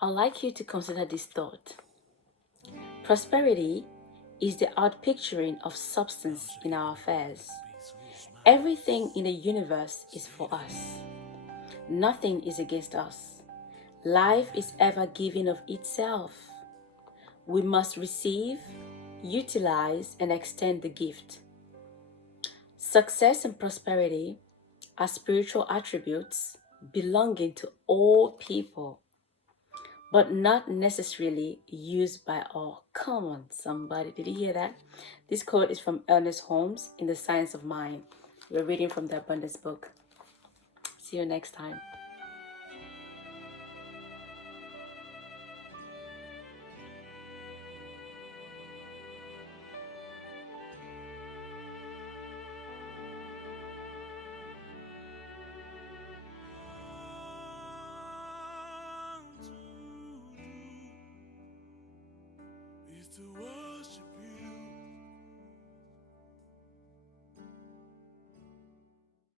I'd like you to consider this thought. Prosperity is the outpicturing of substance in our affairs. Everything in the universe is for us. Nothing is against us. Life is ever giving of itself. We must receive, utilize, and extend the gift. Success and prosperity are spiritual attributes belonging to all people, but not necessarily used by all. Come on, somebody. Did you hear that? This quote is from Ernest Holmes in The Science of Mind. We're reading from the Abundance book. See you next time. To worship